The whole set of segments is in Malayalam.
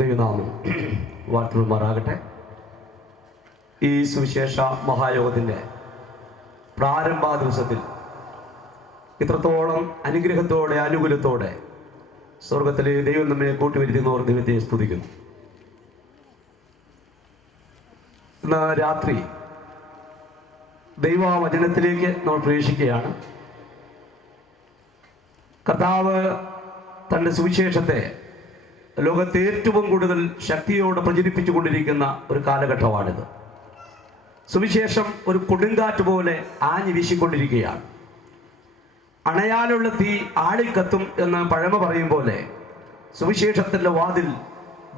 ദൈവനാമം വാഴ്ത്തുമാറാകട്ടെ. ഈ സുവിശേഷ മഹായോഗത്തിൻ്റെ പ്രാരംഭ ദിവസത്തിൽ ഇത്രത്തോളം അനുഗ്രഹത്തോടെ അനുകൂലത്തോടെ സ്വർഗത്തിലെ ദൈവം നമ്മെ കൂട്ടിവരുത്തുന്നവർ ദൈവത്തെ സ്തുതിക്കുന്നു. ഇന്ന് രാത്രി ദൈവവചനത്തിലേക്ക് നമ്മൾ പ്രവേശിക്കുകയാണ്. കർത്താവ് തൻ്റെ സുവിശേഷത്തെ ലോകത്തെ ഏറ്റവും കൂടുതൽ ശക്തിയോടെ പ്രചരിപ്പിച്ചുകൊണ്ടിരിക്കുന്ന ഒരു കാലഘട്ടമാണിത്. സുവിശേഷം ഒരു കൊടുങ്കാറ്റ് പോലെ ആഞ്ഞു വീശിക്കൊണ്ടിരിക്കുകയാണ്. അണയാനുള്ള തീ ആളിക്കത്തും എന്ന് പഴമ പറയും പോലെ സുവിശേഷത്തിൻ്റെ വാതിൽ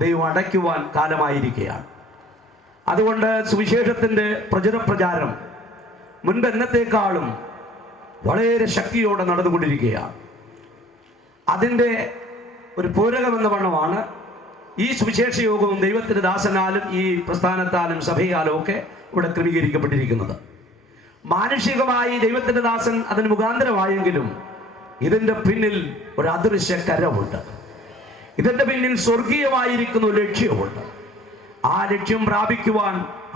ദൈവം അടയ്ക്കുവാൻ കാലമായിരിക്കുകയാണ്. അതുകൊണ്ട് സുവിശേഷത്തിൻ്റെ പ്രചാരം മുൻപെന്നത്തേക്കാളും വളരെ ശക്തിയോടെ നടന്നുകൊണ്ടിരിക്കുകയാണ്. അതിൻ്റെ ഒരു പൂരകമെന്ന വണ്ണമാണ് ഈ സുവിശേഷ യോഗവും ദൈവത്തിൻ്റെ ദാസനാലും ഈ പ്രസ്ഥാനത്താലും സഭയാലും ഒക്കെ ഇവിടെ ക്രമീകരിക്കപ്പെട്ടിരിക്കുന്നത്. മാനുഷികമായി ദൈവത്തിൻ്റെ ദാസൻ അതിന് മുഖാന്തരമായെങ്കിലും ഇതിൻ്റെ പിന്നിൽ ഒരു അദൃശ്യ കരമുണ്ട്. ഇതിൻ്റെ പിന്നിൽ സ്വർഗീയമായിരിക്കുന്ന ഒരു ലക്ഷ്യമുണ്ട്. ആ ലക്ഷ്യം പ്രാപിക്കുവാൻ,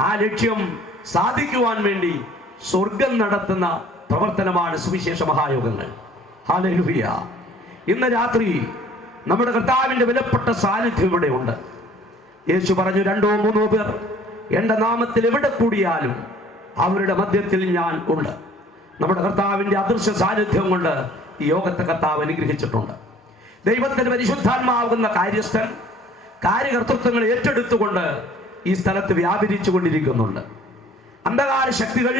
ആ ലക്ഷ്യം സാധിക്കുവാൻ വേണ്ടി സ്വർഗം നടത്തുന്ന പ്രവർത്തനമാണ് സുവിശേഷ മഹായോഗങ്ങൾ. ഹല്ലേലൂയ. ഇന്ന് രാത്രി നമ്മുടെ കർത്താവിൻ്റെ വിലപ്പെട്ട സാന്നിധ്യം ഇവിടെ ഉണ്ട്. യേശു പറഞ്ഞു, 2-3 പേർ എൻ്റെ നാമത്തിൽ എവിടെ കൂടിയാലും അവരുടെ മധ്യത്തിൽ ഞാൻ ഉണ്ട്. നമ്മുടെ കർത്താവിൻ്റെ അദൃശ്യ സാന്നിധ്യം കൊണ്ട് ഈ യോഗത്തെ കർത്താവ് അനുഗ്രഹിച്ചിട്ടുണ്ട്. ദൈവത്തിൻ്റെ പരിശുദ്ധാത്മാവുന്ന കാര്യസ്ഥൻ കാര്യകർത്തൃത്വങ്ങൾ ഏറ്റെടുത്തുകൊണ്ട് ഈ സ്ഥലത്ത് വ്യാപരിച്ചു കൊണ്ടിരിക്കുന്നുണ്ട്. അന്ധകാര ശക്തികൾ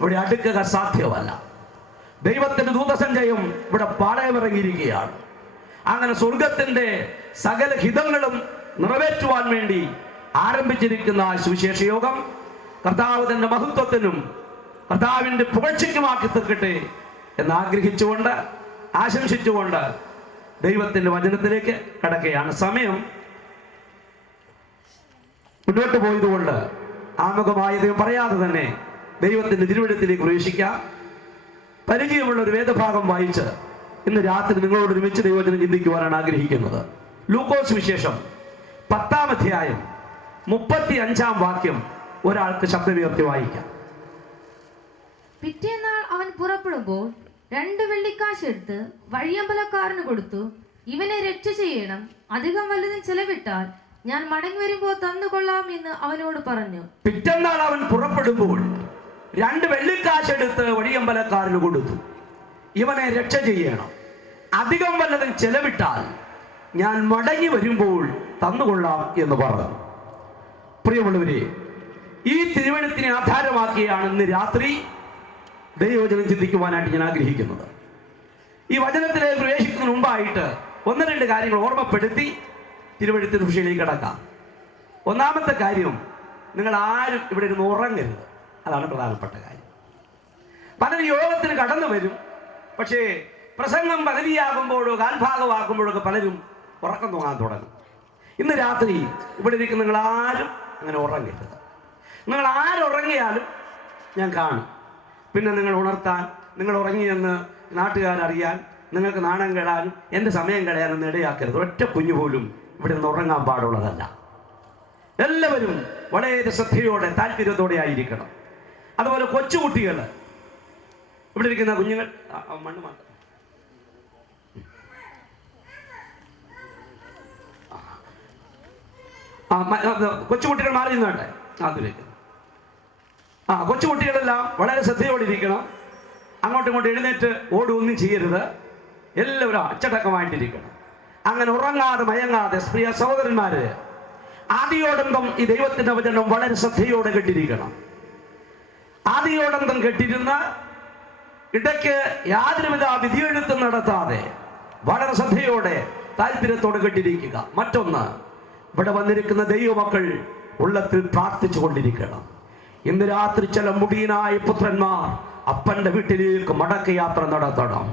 ഇവിടെ അടുക്കുക സാധ്യമല്ല. ദൈവത്തിൻ്റെ ദൂതസഞ്ചയം ഇവിടെ പാളയമിറങ്ങിയിരിക്കുകയാണ്. അങ്ങനെ സ്വർഗത്തിൻ്റെ സകല ഹിതങ്ങളും നിറവേറ്റുവാൻ വേണ്ടി ആരംഭിച്ചിരിക്കുന്ന സുവിശേഷ യോഗം കർത്താവ് തന്റെ മഹത്വത്തിനും കർത്താവിൻ്റെ പുകഴ്ചയ്ക്കുമാക്കി തീർക്കട്ടെ എന്ന് ആഗ്രഹിച്ചുകൊണ്ട് ആശംസിച്ചുകൊണ്ട് ദൈവത്തിൻ്റെ വചനത്തിലേക്ക് കടക്കുകയാണ്. സമയം മുന്നോട്ട് പോയതുകൊണ്ട് ആമുഖമായ ദൈവം പറയാതെ തന്നെ ദൈവത്തിൻ്റെ തിരുവചനത്തിലേക്ക് പ്രവേശിക്കാം. പരിചയമുള്ള ഒരു വേദഭാഗം വായിച്ച് ഇന്ന് രാത്രി നിങ്ങളോട് ഒരുമിച്ച് ദൈവവചനം ചിന്തിക്കുവാനാണ് ആഗ്രഹിക്കുന്നത്. ലൂക്കോസ് വിശേഷം 10-ാം അധ്യായം 35-ാം വാക്യം ഒരാൾക്ക് ശബ്ദമുയർത്തി വായിക്കാം. പിറ്റേന്നാൾ അവൻ പുറപ്പെടുമ്പോൾ 2 വെള്ളിക്കാശ് എടുത്ത് വഴിയമ്പലക്കാരന് കൊടുത്തു, ഇവനെ രക്ഷ ചെയ്യണം, അധികം വല്ലതും ചെലവിട്ടാൽ ഞാൻ മടങ്ങി വരുമ്പോൾ തന്നുകൊള്ളാം എന്ന് അവനോട് പറഞ്ഞു. പിറ്റേന്നാൾ അവൻ പുറപ്പെടുമ്പോൾ 2 വെള്ളിക്കാശ് എടുത്ത് വഴിയമ്പലക്കാരന് കൊടുത്തു, ഇവനെ രക്ഷ ചെയ്യണം, അധികം വല്ലതും ചെലവിട്ടാൽ ഞാൻ മടങ്ങി വരുമ്പോൾ തന്നുകൊള്ളാം എന്ന് പറഞ്ഞു. പ്രിയമുള്ളവരെ, ഈ തിരുവചനത്തിനെ ആധാരമാക്കിയാണ് ഇന്ന് രാത്രി ദൈവവചനം ചിന്തിക്കുവാനായിട്ട് ഞാൻ ആഗ്രഹിക്കുന്നത്. ഈ വചനത്തിലേക്ക് പ്രവേശിക്കുന്നതിന് മുമ്പായിട്ട് 1-2 കാര്യങ്ങൾ ഓർമ്മപ്പെടുത്തി തിരുവചനത്തിന്റെ വിഷയത്തിലേക്ക് കടക്കാം. ഒന്നാമത്തെ കാര്യം, നിങ്ങൾ ആരും ഇവിടെ ഇരുന്ന് ഉറങ്ങരുത്. അതാണ് പ്രധാനപ്പെട്ട കാര്യം. പലരും യോഗത്തിന് കടന്നു വരും, പക്ഷേ പ്രസംഗം പകുതിയാകുമ്പോഴോ കാൽഭാഗമാകുമ്പോഴോ ഒക്കെ പലരും ഉറക്കം തൂങ്ങാൻ തുടങ്ങും. ഇന്ന് രാത്രി ഇവിടെ ഇരിക്കുന്ന നിങ്ങൾ ആരും അങ്ങനെ ഉറങ്ങരുത്. നിങ്ങൾ ആരുറങ്ങിയാലും ഞാൻ കാണും. പിന്നെ നിങ്ങൾ ഉണർത്താൻ, നിങ്ങൾ ഉറങ്ങിയെന്ന് നാട്ടുകാരറിയാൻ, നിങ്ങൾക്ക് നാണം കെടാനും എൻ്റെ സമയം കളയാനൊന്നും ഇടയാക്കരുത്. ഒറ്റ കുഞ്ഞു പോലും ഇവിടെ നിന്ന് ഉറങ്ങാൻ പാടുള്ളതല്ല. എല്ലാവരും വളരെ ശ്രദ്ധയോടെ താല്പര്യത്തോടെ ആയിരിക്കണം. അതുപോലെ കൊച്ചുകുട്ടികൾ, ഇവിടെ ഇരിക്കുന്ന കുഞ്ഞുങ്ങൾ, മണ്ണ് മാത്രം, കൊച്ചുകുട്ടികൾ മാറി നിന്നോട്ടെ. അതിലേക്ക് കൊച്ചുകുട്ടികളെല്ലാം വളരെ ശ്രദ്ധയോടെ ഇരിക്കണം. അങ്ങോട്ടും ഇങ്ങോട്ടും എഴുന്നേറ്റ് ഓടുകയൊന്നും ചെയ്യരുത്. എല്ലാവരും അച്ചടക്കമായിട്ടിരിക്കണം. അങ്ങനെ ഉറങ്ങാതെ മയങ്ങാതെ പ്രിയ സഹോദരന്മാര്, ആദിയോടന്തം ഈ ദൈവത്തിന്റെ വചനം വളരെ ശ്രദ്ധയോടെ കേട്ടിരിക്കണം. ആദിയോടന്തം കേട്ടിരുന്ന ഇടയ്ക്ക് യാതൊരുവിധ വിധിയെഴുത്തും നടത്താതെ വളരെ ശ്രദ്ധയോടെ താല്പര്യത്തോടെ കേട്ടിരിക്കുക. മറ്റൊന്ന്, ഇവിടെ വന്നിരിക്കുന്ന ദൈവമക്കൾ ഉള്ളത്തിൽ പ്രാർത്ഥിച്ചു കൊണ്ടിരിക്കണം. ഇന്ന് രാത്രി ചില മുടിയനായ പുത്രന്മാർ അപ്പന്റെ വീട്ടിലേക്ക് മടക്കയാത്ര നടത്തണം.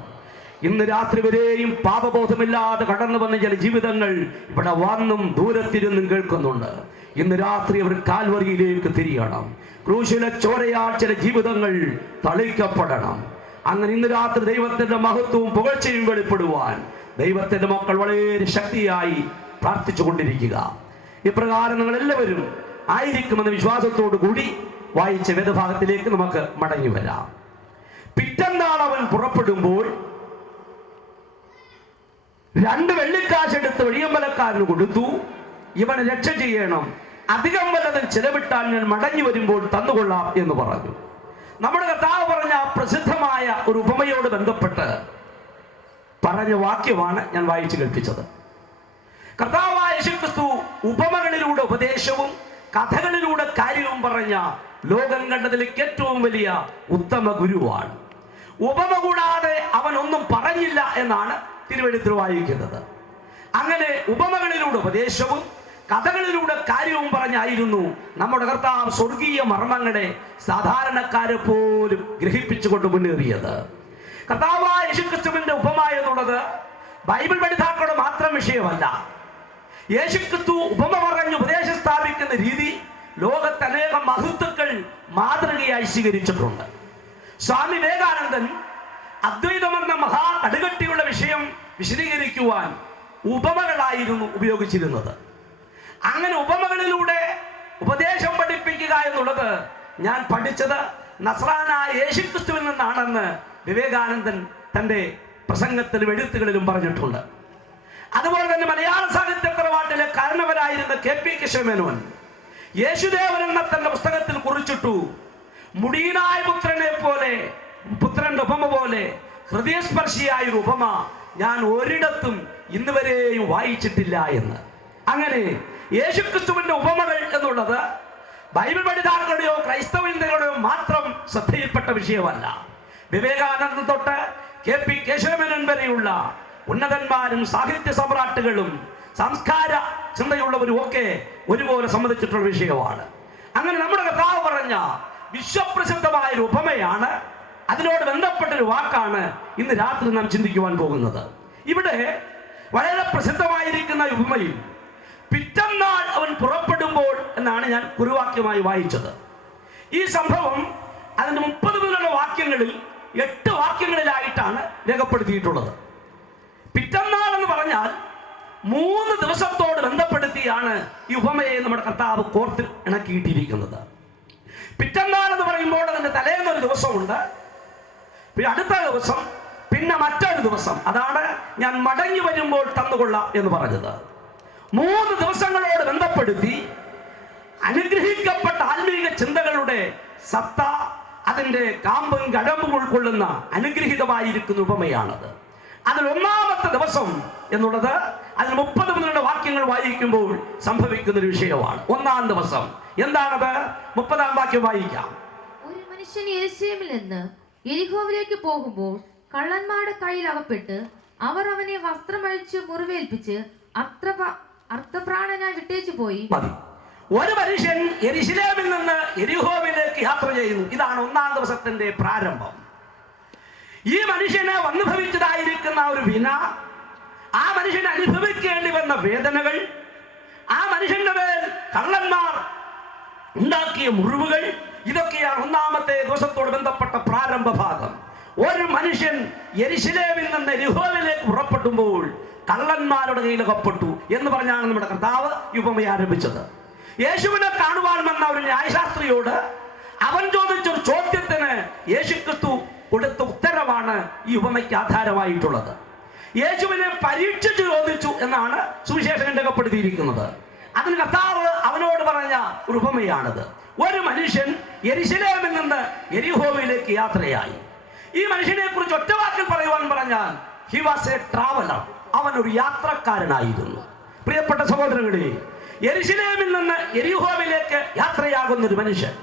ഇന്ന് രാത്രി വരെയും പാപബോധമില്ലാതെ കടന്നു വന്ന ചില ജീവിതങ്ങൾ ഇവിടെ വന്നും ദൂരത്തിരുന്നും കേൾക്കുന്നുണ്ട്. ഇന്ന് രാത്രി അവർ കാൽവരിയിലേക്ക് തിരിയണം. ക്രൂശിലെ ചോരയാൽ ചില ജീവിതങ്ങൾ തളിക്കപ്പെടണം. അങ്ങനെ ഇന്ന് രാത്രി ദൈവത്തിന്റെ മഹത്വവും പുകഴ്ചയും വെളിപ്പെടുവാൻ ദൈവത്തിന്റെ മക്കൾ വളരെ ശക്തിയായി പ്രാർത്ഥിച്ചു കൊണ്ടിരിക്കുക. ഇപ്രകാരം നിങ്ങൾ എല്ലാവരും ആയിരിക്കുമെന്ന വിശ്വാസത്തോടു കൂടി വായിച്ച വേദഭാഗത്തിലേക്ക് നമുക്ക് മടങ്ങി വരാം. പിറ്റന്നാൾ അവൻ പുറപ്പെടുമ്പോൾ 2 വെള്ളിക്കാശ് എടുത്ത് വഴിയമ്പലക്കാരന് കൊടുത്തു. ഇവനെ രക്ഷ ചെയ്യണം, അധികം വല്ലതും ചെലവിട്ടാൽ ഞാൻ മടങ്ങി വരുമ്പോൾ തന്നുകൊള്ളാം എന്ന് പറഞ്ഞു. നമ്മുടെ കർത്താവ് പറഞ്ഞ പ്രസിദ്ധമായ ഒരു ഉപമയോട് ബന്ധപ്പെട്ട് പറഞ്ഞ വാക്യമാണ് ഞാൻ വായിച്ചു കേൾപ്പിച്ചത്. കർത്താവായ യേശുക്രിസ്തു ഉപമകളിലൂടെ ഉപദേശവും കഥകളിലൂടെ കാര്യവും പറഞ്ഞ ലോകം കണ്ടതിലേക്ക് ഏറ്റവും വലിയ ഉത്തമ ഗുരുവാണ്. ഉപമ കൂടാതെ അവൻ ഒന്നും പറഞ്ഞില്ല എന്നാണ് തിരുവെഴുത്തിൽ വായിക്കുന്നത്. അങ്ങനെ ഉപമകളിലൂടെ ഉപദേശവും കഥകളിലൂടെ കാര്യവും പറഞ്ഞായിരുന്നു നമ്മുടെ കർത്താവ് സ്വർഗീയ മർമ്മങ്ങളെ സാധാരണക്കാരെ പോലും ഗ്രഹിപ്പിച്ചുകൊണ്ട് മുന്നേറിയത്. കർത്താവായ യേശുക്രിസ്തുവിന്റെ ഉപമ എന്നുള്ളത് ബൈബിൾ പഠിതാക്കളുടെ മാത്രം വിഷയമല്ല. യേശുക്രിസ്തു ഉപമ പറഞ്ഞ് ഉപദേശം സ്ഥാപിക്കുന്ന രീതി ലോകത്ത് അനേകം മഹത്തുക്കൾ മാതൃകയായി സ്വീകരിച്ചിട്ടുണ്ട്. സ്വാമി വിവേകാനന്ദൻ അദ്വൈതമെന്ന മഹാ കടുകട്ടിയുള്ള വിഷയം വിശദീകരിക്കുവാൻ ഉപമകളായിരുന്നു ഉപയോഗിച്ചിരുന്നത്. അങ്ങനെ ഉപമകളിലൂടെ ഉപദേശം പഠിപ്പിക്കുക എന്നുള്ളത് ഞാൻ പഠിച്ചത് നസ്രാനായ യേശുക്രിസ്തുവിൽ നിന്നാണെന്ന് വിവേകാനന്ദൻ തൻ്റെ പ്രസംഗത്തിലും എഴുത്തുകളിലും പറഞ്ഞിട്ടുണ്ട്. അതുപോലെ തന്നെ മലയാള സാഹിത്യ തറവാട്ടിലെ കാരണവരായിരുന്ന KP കേശവമേനോൻ യേശുദേവൻ എന്ന തന്റെ പുസ്തകത്തിൽ കുറിച്ചിട്ടു, മുടിയനായ പുത്രന്റെ ഉപമ പോലെ ഹൃദയസ്പർശിയായ ഒരു ഉപമ ഞാൻ ഒരിടത്തും ഇന്ന് വരെയും വായിച്ചിട്ടില്ല എന്ന്. അങ്ങനെ യേശുക്രിസ്തുവിന്റെ ഉപമകൾ എന്നുള്ളത് ബൈബിൾ പഠിതാക്കളുടെയോ ക്രൈസ്തവ ചിന്തകളുടെയോ മാത്രം ശ്രദ്ധയിൽപ്പെട്ട വിഷയമല്ല. വിവേകാനന്ദൻ തൊട്ട് KP കേശവമേനോൻ വരെയുള്ള ഉന്നതന്മാരും സാഹിത്യ സമ്രാട്ടുകളും സംസ്കാര ചിന്തയുള്ളവരും ഒക്കെ ഒരുപോലെ സമ്മതിച്ചിട്ടുള്ള വിഷയമാണ്. അങ്ങനെ നമ്മുടെ കർത്താവ് പറഞ്ഞ വിശ്വപ്രസിദ്ധമായ ഒരു ഉപമയാണ്, അതിനോട് ബന്ധപ്പെട്ടൊരു വാക്കാണ് ഇന്ന് രാത്രി നാം ചിന്തിക്കുവാൻ പോകുന്നത്. ഇവിടെ വളരെ പ്രസിദ്ധമായിരിക്കുന്ന ഉപമയിൽ പിറ്റന്നാൾ അവൻ പുറപ്പെടുമ്പോൾ എന്നാണ് ഞാൻ കുറുവാക്യമായി വായിച്ചത്. ഈ സംഭവം അതിന്റെ 30 മുതലുള്ള വാക്യങ്ങളിൽ 8 വാക്യങ്ങളിലായിട്ടാണ് രേഖപ്പെടുത്തിയിട്ടുള്ളത്. പിറ്റന്നാൾ എന്ന് പറഞ്ഞാൽ 3 ദിവസത്തോട് ബന്ധപ്പെടുത്തിയാണ് ഈ ഉപമയെ നമ്മുടെ കർത്താവ് കോർത്ത് ഇണക്കിയിട്ടിരിക്കുന്നത്. പിറ്റന്നാൾ എന്ന് പറയുമ്പോൾ അതിന്റെ തലേന്നൊരു ദിവസമുണ്ട്, പിന്നെ അടുത്ത ദിവസം, പിന്നെ മറ്റൊരു ദിവസം. അതാണ് ഞാൻ മടങ്ങി വരുമ്പോൾ തന്നുകൊള്ളാം എന്ന് പറഞ്ഞത്. 3 ദിവസങ്ങളോട് ബന്ധപ്പെടുത്തി അനുഗ്രഹിക്കപ്പെട്ട ആത്മീക ചിന്തകളുടെ സത്ത, അതിന്റെ കാമ്പും കടമ്പും ഉൾക്കൊള്ളുന്ന അനുഗ്രഹീതമായിരിക്കുന്ന ഉപമയാണത്. അതിൽ 1-ാമത്തെ ദിവസം എന്നുള്ളത് അതിൽ 30 മുതലുള്ള വാക്യങ്ങൾ വായിക്കുമ്പോൾ സംഭവിക്കുന്ന ഒരു വിഷയമാണ്. 1-ാം ദിവസം എന്താണത്? 30-ാം വാക്യം വായിക്കാം. ഒരു മനുഷ്യൻ യെരൂശലേമിൽ നിന്ന് യെരിഹോവിലേക്ക് പോകുമ്പോൾ കള്ളന്മാരുടെ കയ്യിൽ അകപ്പെട്ട് അവർ അവനെ വസ്ത്രമഴിച്ച് മുറിവേൽപ്പിച്ച് അർത്ഥപ്രാണനായി വിട്ടേച്ചു പോയി. ഒരു മനുഷ്യൻ യെരൂശലേമിൽ നിന്ന് യെരിഹോവിലേക്ക് യാത്ര ചെയ്യുന്നു. ഇതാണ് 1-ാം ദിവസത്തിന്റെ പ്രാരംഭം. ഈ മനുഷ്യനെ വന്നുഭവിച്ചതായിരിക്കുന്ന ഒരു വിന, ആ മനുഷ്യന് അനുഭവിക്കേണ്ടി വന്ന വേദനകൾ, ആ മനുഷ്യന്റെ മേൽ കള്ളന്മാർ ഉണ്ടാക്കിയ മുറിവുകൾ, ഇതൊക്കെയാണ് 1-ാമത്തെ ദിവസത്തോട് ബന്ധപ്പെട്ട പ്രാരംഭ ഭാഗം. ഒരു മനുഷ്യൻ യെരൂശലേമിൽ നിന്ന് യെരിഹോവിലേക്ക് പുറപ്പെടുമ്പോൾ കള്ളന്മാരുടെ കയ്യിൽ അകപ്പെട്ടു എന്ന് പറഞ്ഞാണ് നമ്മുടെ കർത്താവ് ഈ ഉപമ ആരംഭിച്ചത്. യേശുവിനെ കാണുവാൻ വന്ന ഒരു ന്യായശാസ്ത്രിയോട് അവൻ ചോദിച്ചൊരു ചോദ്യത്തിന് യേശുക്രിസ്തു കൊടുത്ത ഉത്തരവാണ് ഈ ഉപമയ്ക്ക് ആധാരമായിട്ടുള്ളത്. യേശുവിനെ പരീക്ഷിച്ചു ചോദിച്ചു എന്നാണ് സുവിശേഷം രേഖപ്പെടുത്തിയിരിക്കുന്നത്. അതിന് കർത്താവ് അവനോട് പറഞ്ഞ ഒരു ഉപമയാണിത്. ഒരു മനുഷ്യൻ യെരൂശലേമിൽ നിന്ന് യെരിഹോവിലേക്ക് യാത്രയായി. ഈ മനുഷ്യനെ കുറിച്ച് ഒറ്റവാക്കിൽ പറയുവാൻ പറഞ്ഞാൽ ഹി വാസ് എ ട്രാവലർ, അവൻ ഒരു യാത്രക്കാരനായിരുന്നു. പ്രിയപ്പെട്ട സഹോദരങ്ങളെ, യെരൂശലേമിൽ നിന്ന് യെരിഹോവിലേക്ക് യാത്രയാകുന്ന ഒരു മനുഷ്യൻ,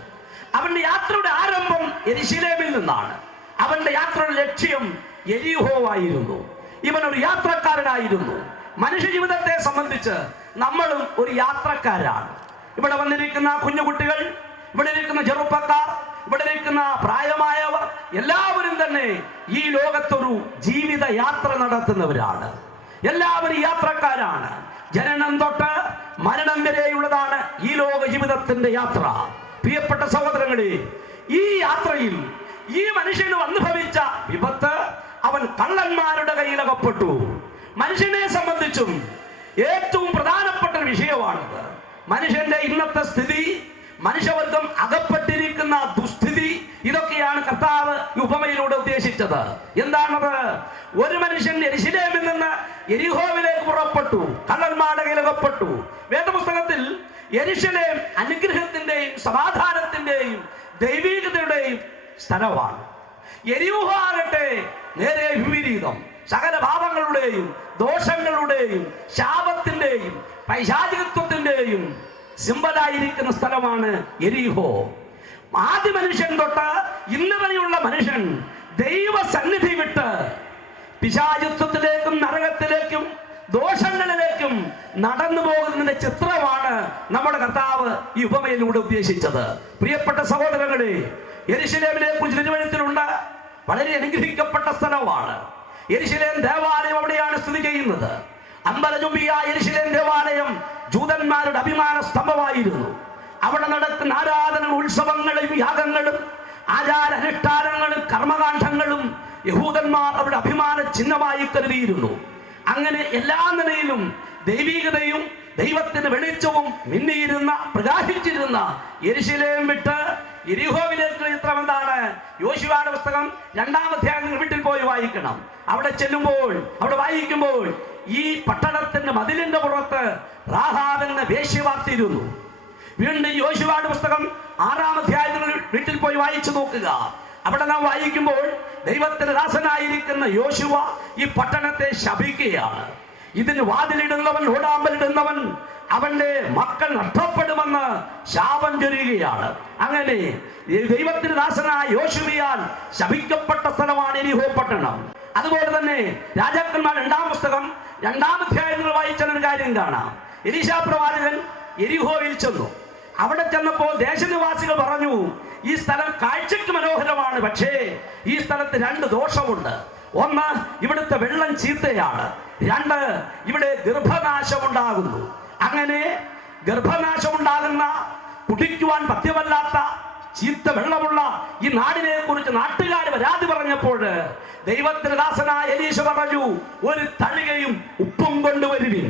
അവന്റെ യാത്രയുടെ ആരംഭം യെരൂശലേമിൽ നിന്നാണ്. അവന്റെ യാത്രയുടെ ലക്ഷ്യം യെരിഹോ ആയിരുന്നു. ഇവൻ ഒരു യാത്രക്കാരനായിരുന്നു. മനുഷ്യ ജീവിതത്തെ സംബന്ധിച്ച് നമ്മളും ഒരു യാത്രക്കാരാണ്. ഇവിടെ വന്നിരിക്കുന്ന കുഞ്ഞുകുട്ടികൾ, ഇവിടെ ഇരിക്കുന്ന ചെറുപ്പക്കാർ, ഇവിടെ ഇരിക്കുന്ന പ്രായമായവർ എല്ലാവരും തന്നെ ഈ ലോകത്തൊരു ജീവിത യാത്ര നടത്തുന്നവരാണ്. എല്ലാവരും യാത്രക്കാരാണ്. ജനനം തൊട്ട് മരണം വരെയുള്ളതാണ് ഈ ലോക ജീവിതത്തിന്റെ യാത്ര. പ്രിയപ്പെട്ട സഹോദരങ്ങളെ, ഈ യാത്രയിൽ ഈ മനുഷ്യന് അനുഭവിച്ച വിപത്ത്, അവൻ കള്ളന്മാരുടെ കയ്യിൽ അകപ്പെട്ടു. മനുഷ്യനെ സംബന്ധിച്ചും ഏറ്റവും പ്രധാനപ്പെട്ട ഒരു വിഷയമാണിത്. മനുഷ്യന്റെ ഇന്നത്തെ സ്ഥിതി, മനുഷ്യവർഗം അകപ്പെട്ടിരിക്കുന്ന ദുസ്ഥിതി, ഇതൊക്കെയാണ് കർത്താവ് ഉപമയിലൂടെ ഉദ്ദേശിച്ചത്. എന്താണത്? ഒരു മനുഷ്യൻ യെരുശലേമിൽ നിന്ന് യെരിഹോവിലേക്ക് പുറപ്പെട്ടു, കള്ളന്മാരുടെ കയ്യിലകപ്പെട്ടു. വേദപുസ്തകത്തിൽ യെരുശലേം അനുഗ്രഹത്തിന്റെയും സമാധാനത്തിന്റെയും ദൈവീകതയുടെയും സ്ഥലമാണ്. യെരിഹോ ആകട്ടെ നേരെ വിപരീതം, സകല പാപങ്ങളുടെയും ദോഷങ്ങളുടെയും ശാപത്തിന്റെയും പൈശാചികത്വത്തിന്റെയും സിംബലായിരിക്കുന്ന സ്ഥലമാണ് യെരിഹോ. ആദ്യ മനുഷ്യൻ തൊട്ട് ഇന്ന് വരെയുള്ള മനുഷ്യൻ ദൈവസന്നിധി വിട്ട് പിശാചിത്വത്തിലേക്കും നരകത്തിലേക്കും ദോഷങ്ങളിലേക്കും നടന്നു പോകുന്നതിന്റെ ചിത്രമാണ് നമ്മുടെ കർത്താവ് ഈ ഉപമയിലൂടെ ഉദ്ദേശിച്ചത്. പ്രിയപ്പെട്ട സഹോദരങ്ങളെ, യെരുശലേമിനെ കുറിച്ച് തിരുവഴുത്തിലുണ്ട്. വളരെ അനുഗ്രഹിക്കപ്പെട്ട സ്ഥലമാണ് യെരുശലേം ദേവാലയം. അവിടെയാണ് സ്ഥിതി ചെയ്യുന്നത്. അമ്പലചുംബിയായ യെരുശലേം ദേവാലയം ജൂതന്മാരുടെ അഭിമാന സ്തംഭമായിരുന്നു. അവിടെ നടക്കുന്ന ആരാധന, ഉത്സവങ്ങളും യാഗങ്ങളും ആചാരാനുഷ്ഠാനങ്ങളും കർമ്മകാണ്ഡങ്ങളും യഹൂദന്മാർ അവരുടെ അഭിമാന ചിഹ്നമായി കരുതിയിരുന്നു. അങ്ങനെ എല്ലാ നിലയിലും ദൈവികതയും ദൈവത്തിന്റെ വെളിച്ചവും മിന്നിയിരുന്ന പ്രകാശിച്ചിരുന്ന യെരുശലേം വിട്ട് യെരിഹോവിലേക്ക് ചിത്രം എന്താണ്? യോശുവയുടെ പുസ്തകം 2-ാം അധ്യായം നിങ്ങൾ വീട്ടിൽ പോയി വായിക്കണം. അവിടെ ചെല്ലുമ്പോൾ, അവിടെ വായിക്കുമ്പോൾ ഈ പട്ടണത്തിന്റെ മതിലിന്റെ പുറത്ത് റാഹാബ് എന്ന വേശ്യ വാർത്തിരുന്നു. വീണ്ടും യോശുവയുടെ പുസ്തകം 6-ാം അധ്യായം നിങ്ങൾ വീട്ടിൽ പോയി വായിച്ചു നോക്കുക. അവിടെ നാം വായിക്കുമ്പോൾ ദൈവത്തിന്റെ ദാസനായിരിക്കുന്ന യോശുവ ഈ പട്ടണത്തെ ശപിക്കുകയാണ്. ഇതിന് വാതിലിടുന്നവൻ, ഓടാമ്പലിടുന്നവൻ, അവന്റെ മക്കൾ നഷ്ടപ്പെടുമെന്ന് ശാപം ചൊരിയുകയാണ്. അങ്ങനെ ദൈവത്തിന്റെ ദാസനായ യോശുവയാൽ ശപിക്കപ്പെട്ട സ്ഥലമാണ് യെരിഹോ പട്ടണം. അതുപോലെ തന്നെ രാജാക്കന്മാർ 2-ാം പുസ്തകം 2-ാം അധ്യായം നിങ്ങൾ വായിച്ചാൽ ഒരു കാര്യം കാണാം. എലീശാ പ്രവാചകൻ യെരിഹോവിൽ ചെന്നു. അവിടെ ചെന്നപ്പോൾ ദേശനിവാസികൾ പറഞ്ഞു, ഈ സ്ഥലം കാഴ്ചയ്ക്ക് മനോഹരമാണ്, പക്ഷേ ഈ സ്ഥലത്ത് 2 ദോഷമുണ്ട്. ഒന്ന്, ഇവിടുത്തെ വെള്ളം ചീത്തയാണ്. 2, ഇവിടെ ഗർഭനാശമുണ്ടാകുന്നു. അങ്ങനെ ഗർഭനാശമുണ്ടാകുന്ന, കുടിക്കുവാൻ പഥ്യമല്ലാത്ത ചീത്ത വെള്ളമുള്ള ഈ നാടിനെ കുറിച്ച് നാട്ടുകാർ പരാതി പറഞ്ഞപ്പോൾ ദൈവത്തിന്റെ ദാസനായ എലീശ പറഞ്ഞു, ഒരു തളികയും ഉപ്പും കൊണ്ടുവരുവിൻ.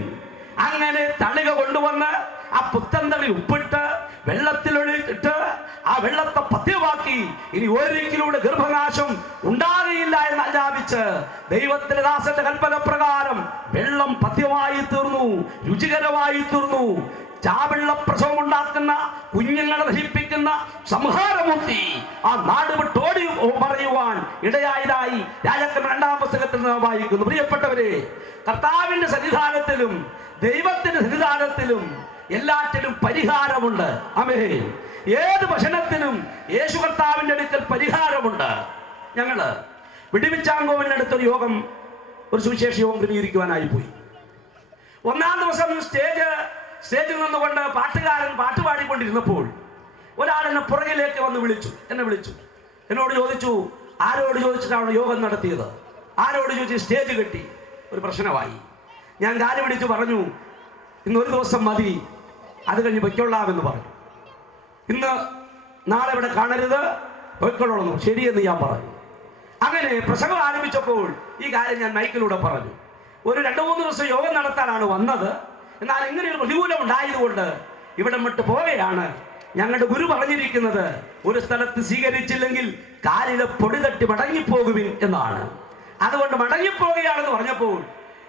അങ്ങനെ തളിക കൊണ്ടുവന്ന് ആ പുത്തന്തളിൽ ഉപ്പിട്ട് വെള്ളത്തിലൊഴിച്ചിട്ട് ആ വെള്ളത്തെ പഥ്യമാക്കി ഇനി ഒരിക്കലൂടെ ഗർഭനാശം ഉണ്ടാകുകയില്ല എന്ന് ആജ്ഞാപിച്ച് ദൈവത്തിന്റെ ദാസന്റെ കൽപ്പന പ്രകാരം വെള്ളം പഥ്യമായി തീർന്നു, രുചികരമായി തീർന്നു. ചാവെള്ള പ്രസവം ഉണ്ടാക്കുന്ന, കുഞ്ഞുങ്ങളെ നശിപ്പിക്കുന്ന സംഹാരമൂർത്തി ആ നാട് വിട്ടോടി പറയുവാൻ ഇടയായതായി രാജാക്കന്മാർ 2-ാം പുസ്തകത്തിൽ നാം വായിക്കുന്നു. പ്രിയപ്പെട്ടവരെ, കർത്താവിന്റെ സന്നിധാനത്തിലും ദൈവത്തിന്റെ സന്നിധാനത്തിലും എല്ലാറ്റിലും പരിഹാരമുണ്ട്. ആമേൻ. ഏത് ഭക്ഷണത്തിനും യേശു കർത്താവിന്റെ അടുക്കൽ പരിഹാരമുണ്ട്. ഞങ്ങള് വിടിവിച്ചാങ്കോവിന്റെ അടുത്തൊരു യോഗം, ഒരു സുവിശേഷ യോഗം ക്രമീകരിക്കുവാനായി പോയി. 1-ാം ദിവസം സ്റ്റേജിൽ നിന്നുകൊണ്ട് പാട്ടുകാരൻ പാട്ട് പാടിക്കൊണ്ടിരുന്നപ്പോൾ ഒരാൾ എന്നെ പുറകിലേക്ക് വന്ന് എന്നെ വിളിച്ചു. എന്നോട് ചോദിച്ചു, ആരോട് ചോദിച്ചിട്ടാണ് യോഗം നടത്തിയത്? ആരോട് ചോദിച്ച് സ്റ്റേജ് കെട്ടി? ഒരു പ്രശ്നമായി. ഞാൻ കാല് പിടിച്ചു പറഞ്ഞു, ഇന്നൊരു ദിവസം മതി, അത് കഴിഞ്ഞ് പൊയ്ക്കൊള്ളാമെന്ന് പറഞ്ഞു. നാളെ ഇവിടെ കാണരുത്, പൊയ്ക്കൊള്ളണം. ശരിയെന്ന് ഞാൻ പറഞ്ഞു. അങ്ങനെ പ്രസംഗം ആരംഭിച്ചപ്പോൾ ഈ കാര്യം ഞാൻ മൈക്കിലൂടെ പറഞ്ഞു. ഒരു 2-3 ദിവസം യോഗം നടത്താനാണ് വന്നത്. എന്നാൽ ഇങ്ങനെയൊരു പ്രതികൂലം ഉണ്ടായതുകൊണ്ട് ഇവിടെ വിട്ട് പോവുകയാണ്. ഞങ്ങളുടെ ഗുരു പറഞ്ഞിരിക്കുന്നത്, ഒരു സ്ഥലത്ത് സ്വീകരിച്ചില്ലെങ്കിൽ കാലിലെ പൊടി തട്ടി മടങ്ങിപ്പോകുവിൻ എന്നാണ്. അതുകൊണ്ട് മടങ്ങിപ്പോവുകയാണെന്ന് പറഞ്ഞപ്പോൾ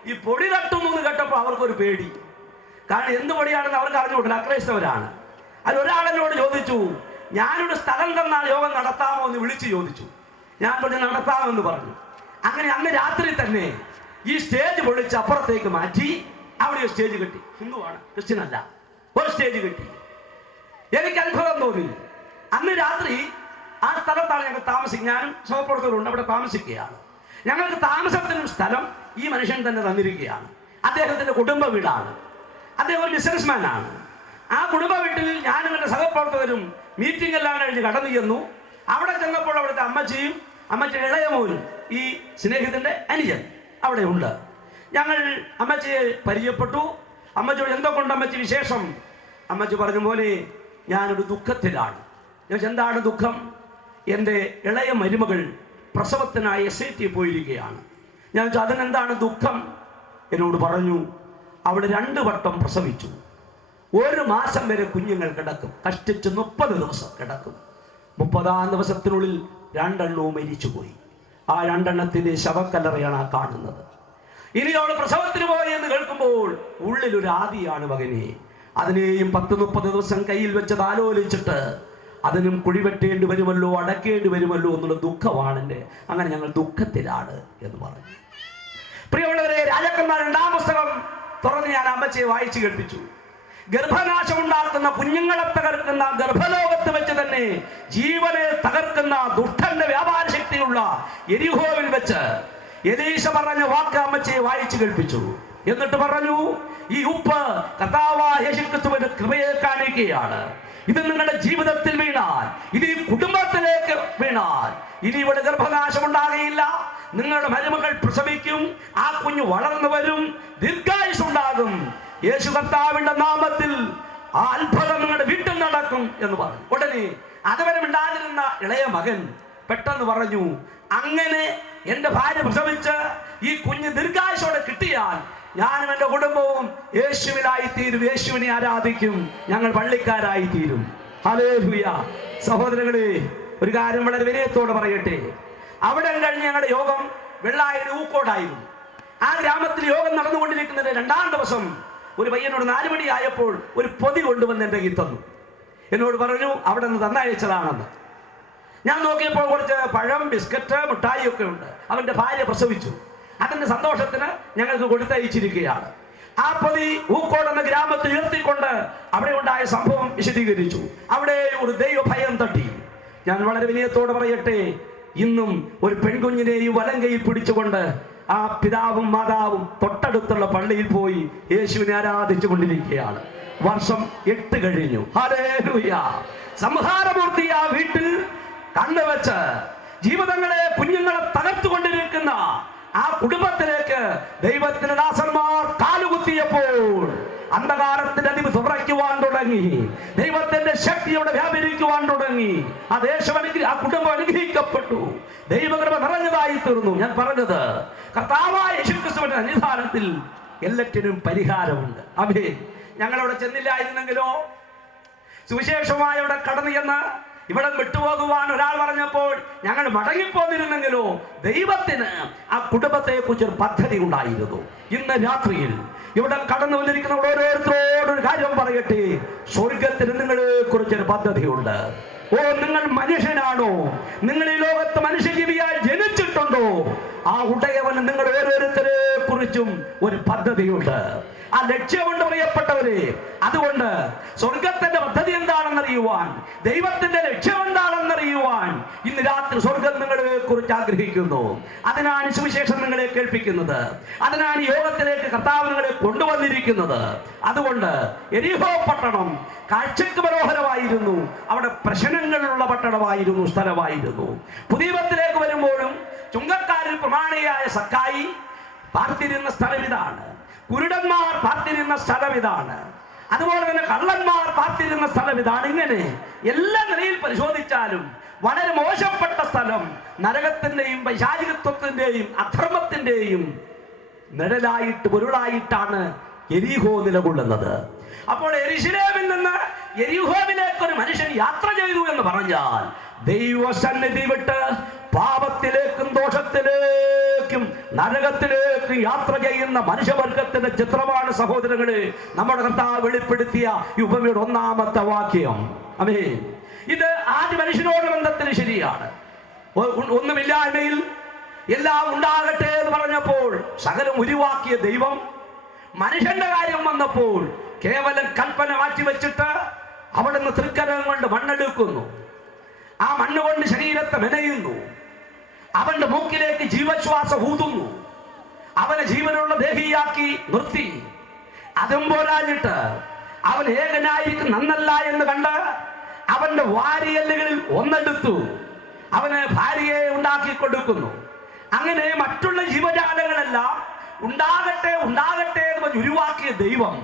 ഈ പൊടി തട്ടുന്നു എന്ന് കേട്ടപ്പോൾ അവർക്കൊരു പേടി. കാരണം എന്ത് പൊടിയാണെന്ന് അവർക്ക് അറിഞ്ഞുകൊണ്ടില്ല, അക്രൈസ്തവരാണ്. അതിലൊരാളെന്നോട് ചോദിച്ചു, ഞാനൊരു സ്ഥലം തന്നാൽ യോഗം നടത്താമോ എന്ന് വിളിച്ച് ചോദിച്ചു. ഞാൻ പറഞ്ഞു നടത്താമെന്ന് പറഞ്ഞു. അങ്ങനെ അന്ന് രാത്രി തന്നെ ഈ സ്റ്റേജ് പൊളിച്ച് അപ്പുറത്തേക്ക് മാറ്റി അവിടെ ഒരു സ്റ്റേജ് കെട്ടി. ഹിന്ദുവാണ്, ക്രിസ്ത്യൻ അല്ല. ഒരു സ്റ്റേജ് കെട്ടി. എനിക്ക് അത്ഭുതം തോന്നി. അന്ന് രാത്രി ആ സ്ഥലത്താണ് ഞങ്ങൾ താമസിക്കുക. ഞാനും സഹപ്രവർത്തകരുണ്ട്, അവിടെ താമസിക്കുകയാണ്. ഞങ്ങൾക്ക് താമസത്തിനും സ്ഥലം ഈ മനുഷ്യൻ തന്നെ തന്നിരിക്കുകയാണ്. അദ്ദേഹത്തിന്റെ കുടുംബ വീടാണ്. അദ്ദേഹം ഒരു ബിസിനസ്മാനാണ്. ആ കുടുംബ വീട്ടിൽ ഞാനും എൻ്റെ സഹപ്രവർത്തകരും മീറ്റിംഗ് എല്ലാം കഴിഞ്ഞ് കടന്നു ചെന്നു. അവിടെ ചെന്നപ്പോൾ അവിടുത്തെ അമ്മച്ചിയും അമ്മച്ചിയുടെ ഇളയ മോനും ഈ സ്നേഹിതന്റെ അനുജൻ അവിടെ ഉണ്ട്. ഞങ്ങൾ അമ്മച്ചിയെ പരിചയപ്പെട്ടു. അമ്മച്ചിയോട് എന്തൊക്കെയുണ്ട് അമ്മച്ചി വിശേഷം? അമ്മച്ചി പറഞ്ഞ പോലെ ഞാനൊരു ദുഃഖത്തിലാണ്. ഞാൻ എന്താണ് ദുഃഖം? എൻ്റെ ഇളയ മരുമകൾ പ്രസവത്തിനായി SIT പോയിരിക്കുകയാണ്. ഞാൻ അതിനെന്താണ് ദുഃഖം? എന്നോട് പറഞ്ഞു, അവൾ 2 വട്ടം പ്രസവിച്ചു. 1 മാസം വരെ കുഞ്ഞുങ്ങൾ കിടക്കും. കഷ്ടിച്ച് 30 ദിവസം കിടക്കും. 30-ാം ദിവസത്തിനുള്ളിൽ 2 എണ്ണവും മരിച്ചുപോയി. ആ 2 എണ്ണത്തിന്റെ ശവക്കല്ലറയാണ് ആ കാണുന്നത്. ഇനി അവൾ പ്രസവത്തിന് പോയി എന്ന് കേൾക്കുമ്പോൾ ഉള്ളിലൊരു ആദിയാണ് മകനെ. അതിനെയും 10-30 ദിവസം കയ്യിൽ വെച്ചത് ആലോചിച്ചിട്ട് അതിനും കുഴിവെട്ടേണ്ടി വരുമല്ലോ, അടക്കേണ്ടി വരുമല്ലോ എന്നുള്ള ദുഃഖമാണ് എൻ്റെ. അങ്ങനെ ഞങ്ങൾ ദുഃഖത്തിലാണ് എന്ന് പറഞ്ഞു. പ്രിയമുള്ളവരെ, രാജാക്കന്മാർ 2-ാം പുസ്തകം തുറന്ന് ഞാൻ അമ്മച്ചയെ വായിച്ചു കേൾപ്പിച്ചു. ഗർഭനാശം ഉണ്ടാക്കുന്ന, കുഞ്ഞുങ്ങളെ തകർക്കുന്ന, ഗർഭലോകത്ത് വെച്ച് തന്നെ ജീവനെ തകർക്കുന്ന ദുഷ്ടന്റെ വ്യാപാര ശക്തിയുള്ള യെരിഹോവിൽ വെച്ച് എലീശ പറഞ്ഞ വാക്ക് അമ്മച്ചയെ വായിച്ചു കേൾപ്പിച്ചു. എന്നിട്ട് പറഞ്ഞു, ഈ ഉപ്പ് കർത്താവായ യേശുക്രിസ്തുവിന്റെ കൃപയെ കാണിക്കുകയാണ്. ഇത് നിങ്ങളുടെ ജീവിതത്തിൽ വീണാൽ, ഇത് ഈ കുടുംബത്തിലേക്ക് വീണാൽ, ഇനി ഇവിടെ ഗർഭനാശം ഉണ്ടാകുകയില്ല. നിങ്ങളുടെ മരുമകൾ പ്രസവിക്കും, ആ കുഞ്ഞ് വളർന്നു വരും, ദീർഘായുസ് ഉണ്ടാകും. യേശു കർത്താവിന്റെ നാമത്തിൽ ആ അത്ഭുതം നിങ്ങളുടെ വീട്ടിൽ നടക്കും എന്ന് പറഞ്ഞു. ഉടനെ അതുവരെ ഉണ്ടാതിരുന്ന ഇളയ മകൻ പെട്ടെന്ന് പറഞ്ഞു, അങ്ങനെ എൻ്റെ ഭാര്യ പ്രസവിച്ച് ഈ കുഞ്ഞ് ദീർഘായുസോടെ കിട്ടിയാൽ ഞാനും എൻ്റെ കുടുംബവും യേശുവിലായി തീരും, യേശുവിനെ ആരാധിക്കും, ഞങ്ങൾ പള്ളിക്കാരായി തീരും. ഹല്ലേലൂയ. സഹോദരങ്ങളെ, ഒരു കാര്യം വളരെ വിനയത്തോടെ പറയട്ടെ. അവിടെ കഴിഞ്ഞ് ഞങ്ങളുടെ യോഗം വെള്ളായണി ഊക്കോടായിരുന്നു. ആ ഗ്രാമത്തിൽ യോഗം നടന്നുകൊണ്ടിരിക്കുന്നതിന് 2-ാം ദിവസം ഒരു പയ്യനോട് 4 മണിയായപ്പോൾ ഒരു പൊതി കൊണ്ടുവന്ന് എൻ്റെ കയ്യിൽ തന്നു. എന്നോട് പറഞ്ഞു അവിടെ നിന്ന് തന്നയച്ചതാണെന്ന്. ഞാൻ നോക്കിയപ്പോൾ കുറച്ച് പഴം, ബിസ്ക്കറ്റ്, മിഠായി ഒക്കെ ഉണ്ട്. അവൻ്റെ ഭാര്യ പ്രസവിച്ചു. അതിൻ്റെ സന്തോഷത്തിന് ഞങ്ങൾക്ക് കൊടുത്തയച്ചിരിക്കുകയാണ്. ആ പൊതി ഊക്കോട് എന്ന ഗ്രാമത്തിൽ ഉയർത്തിക്കൊണ്ട് അവിടെ ഉണ്ടായ സംഭവം വിശദീകരിച്ചു. അവിടെ ഒരു ദൈവഭയം തട്ടി. ഞാൻ വളരെ വിനയത്തോടെ പറയട്ടെ, ഇന്നും ഒരു പെൺകുഞ്ഞിനെയും വലങ്കയിൽ പിടിച്ചുകൊണ്ട് ആ പിതാവും മാതാവും തൊട്ടടുത്തുള്ള പള്ളിയിൽ പോയി യേശുവിനെ ആരാധിച്ചു കൊണ്ടിരിക്കുകയാണ്. വർഷം 8 കഴിഞ്ഞു. ഹല്ലേലൂയ. സംഹാരമൂർത്തി ആ വീട്ടിൽ കണ്ണുവെച്ച് ജീവിതങ്ങളെ, കുഞ്ഞുങ്ങളെ തകർത്തുകൊണ്ടിരിക്കുന്ന ആ കുടുംബത്തിലേക്ക് ദൈവത്തിന്റെ ദാസന്മാർ കാലുകുത്തിയപ്പോൾ അന്ധകാരത്തിന്റെ അതിവ് തുറയ്ക്കുവാൻ തുടങ്ങി. ദൈവത്തിന്റെ ശക്തി അവിടെ വ്യാപരിക്കുവാൻ തുടങ്ങി. ആ ദേശം ആ കുടുംബം അനുഗ്രഹിക്കപ്പെട്ടു. ദൈവകൃപ നിറഞ്ഞതായി തീർന്നു. ഞാൻ പറഞ്ഞത്, കർത്താവായ യേശുക്രിസ്തുവിന്റെ സന്നിധാനത്തിൽ എല്ലാറ്റിനും പരിഹാരമുണ്ട്. ആമേൻ. ഞങ്ങളവിടെ ചെന്നില്ലായിരുന്നെങ്കിലോ, സുവിശേഷമായി അവിടെ കടന്നു ചെന്ന് ഇവിടെ വിട്ടുപോകുവാൻ ഒരാൾ പറഞ്ഞപ്പോൾ ഞങ്ങൾ മടങ്ങിപ്പോന്നിരുന്നെങ്കിലോ, ദൈവത്തിന് ആ കുടുംബത്തെ കുറിച്ചൊരു പദ്ധതി ഉണ്ടായിരുന്നു. ഇന്ന് രാത്രിയിൽ ഇവിടെ കടന്നു വന്നിരിക്കുന്ന ഓരോരുത്തരോടൊരു കാര്യം പറയട്ടെ. സ്വർഗത്തിന് നിങ്ങളെ കുറിച്ചൊരു പദ്ധതിയുണ്ട്. ഓ, നിങ്ങൾ മനുഷ്യനാണോ? നിങ്ങൾ ഈ ലോകത്ത് മനുഷ്യജീവിയായി ജനിച്ചിട്ടുണ്ടോ? ആ ഉടയവന് നിങ്ങൾ ഓരോരുത്തരെ കുറിച്ചും ഒരു പദ്ധതിയുണ്ട്. ആ ലക്ഷ്യമുണ്ട് പ്രിയപ്പെട്ടവരെ. അതുകൊണ്ട് സ്വർഗത്തിന്റെ പദ്ധതി എന്താണെന്നറിയുവാൻ, ദൈവത്തിന്റെ ലക്ഷ്യം എന്താണെന്നറിയുവാൻ ഇന്ന് രാത്രി സ്വർഗം നിങ്ങളെ കുറിച്ച് ആഗ്രഹിക്കുന്നു. അതിനാണ് സുവിശേഷം നിങ്ങളെ കേൾപ്പിക്കുന്നത്. അതിനാണ് യോഗത്തിലേക്ക് കർത്താവ് നിങ്ങളെ കൊണ്ടുവന്നിരിക്കുന്നത്. അതുകൊണ്ട് യെരിഹോ പട്ടണം കാഴ്ചക്ക് മനോഹരമായിരുന്നു. അവിടെ പ്രശ്നങ്ങളുള്ള പട്ടണമായിരുന്നു, സ്ഥലമായിരുന്നു. പുതിയത്തിലേക്ക് വരുമ്പോഴും ചുങ്കക്കാരിൽ പ്രമാണിയായ സക്കായി പാർത്തിരുന്ന സ്ഥലം ഇതാണ്. കുരുടന്മാർ പാർത്തിരുന്ന സ്ഥലം ഇതാണ്. അതുപോലെ തന്നെ കള്ളന്മാർ പാർത്തിരുന്ന സ്ഥലം ഇതാണ്. ഇങ്ങനെ എല്ലാ നിലയിൽ പരിശോധിച്ചാലും വളരെ മോശപ്പെട്ട സ്ഥലം, നരകത്തിന്റെയും പൈശാചികത്വത്തിന്റെയും അധർമ്മത്തിന്റെയും നിഴലായിട്ട് പൊരുളായിട്ടാണ് യെരിഹോ നിലകൊള്ളുന്നത്. അപ്പോൾ യെരുശലേമിൽ നിന്ന് യെരിഹോവിലേക്ക് ഒരു മനുഷ്യൻ യാത്ര ചെയ്തു എന്ന് പറഞ്ഞാൽ ദൈവസന്നിധി വിട്ട് പാപത്തിലേക്കും ദോഷത്തിലേക്കും നരകത്തിലേക്കും യാത്ര ചെയ്യുന്ന മനുഷ്യവർഗത്തിന്റെ ചിത്രമാണ് സഹോദരങ്ങളെ നമ്മുടെ കർത്താവ് വെളിപ്പെടുത്തിയ ഈ ഉപമയുടെ 1-ാമത്തെ വാക്യം. ആമേൻ. ഇത് ആദ്യ മനുഷ്യനോട് ബന്ധത്തിന് ശരിയാണ്. ഒന്നുമില്ലായ്മയിൽ എല്ലാം ഉണ്ടാകട്ടെ എന്ന് പറഞ്ഞപ്പോൾ സകലം ഉരുവാക്കിയ ദൈവം മനുഷ്യന്റെ കാര്യം വന്നപ്പോൾ കേവലം കൽപ്പന മാറ്റിവെച്ചിട്ട് അവിടുന്ന് തൃക്കരം കൊണ്ട് മണ്ണെടുക്കുന്നു. ആ മണ്ണുകൊണ്ട് ശരീരത്തെ മെനയുന്നു. അവന്റെ മൂക്കിലേക്ക് ജീവശ്വാസം ഊതുന്നു. അവനെ ജീവനുള്ള ദേഹിയാക്കി നിർത്തി. അതും പോരാഞ്ഞിട്ട് അവൻ ഏകനായിരിക്കും നന്നല്ല എന്ന് കണ്ട് അവന്റെ വാരിയല്ലുകളിൽ ഒന്നെടുത്തു അവന് ഭാര്യയെ ഉണ്ടാക്കി കൊടുക്കുന്നു. അങ്ങനെ മറ്റുള്ള ജീവജാലങ്ങളെല്ലാം ഉണ്ടാകട്ടെ ഉണ്ടാകട്ടെ എന്ന് പറഞ്ഞ് ഉരുവാക്കിയ ദൈവം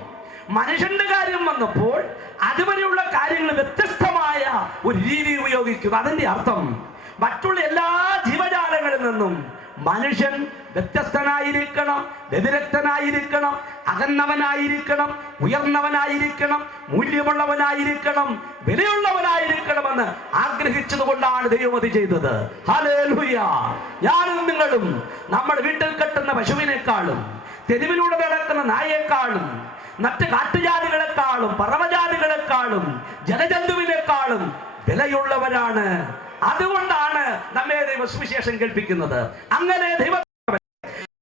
മനുഷ്യന്റെ കാര്യം വന്നപ്പോൾ അതുവരെയുള്ള കാര്യങ്ങൾ വ്യത്യസ്തമായ ഒരു രീതി ഉപയോഗിക്കുന്നു. അതിന്റെ അർത്ഥം മറ്റുള്ള എല്ലാ ജീവജാലങ്ങളിൽ നിന്നും മനുഷ്യൻ വ്യത്യസ്തനായിരിക്കണം, വ്യതിരക്തനായിരിക്കണം, അകന്നവനായിരിക്കണം, ഉയർന്നവനായിരിക്കണം, മൂല്യമുള്ളവനായിരിക്കണം, വിലയുള്ളവനായിരിക്കണമെന്ന് ആഗ്രഹിച്ചത് കൊണ്ടാണ് ദൈവം അത് ചെയ്തത്. ഹല്ലേലൂയ. ഞാനും നിങ്ങളും നമ്മുടെ വീട്ടിൽ കെട്ടുന്ന പശുവിനേക്കാളും, തെരുവിലൂടെ നടക്കുന്ന നായേക്കാളും, മറ്റ് കാട്ടുജാതികളെക്കാളും, പറവജാതികളെക്കാളും, ജലജന്തുവിനേക്കാളും വിലയുള്ളവരാണ്. അതുകൊണ്ടാണ് നമ്മെ ദൈവം സുവിശേഷം കേൾപ്പിക്കുന്നത്. അങ്ങനെ ദൈവ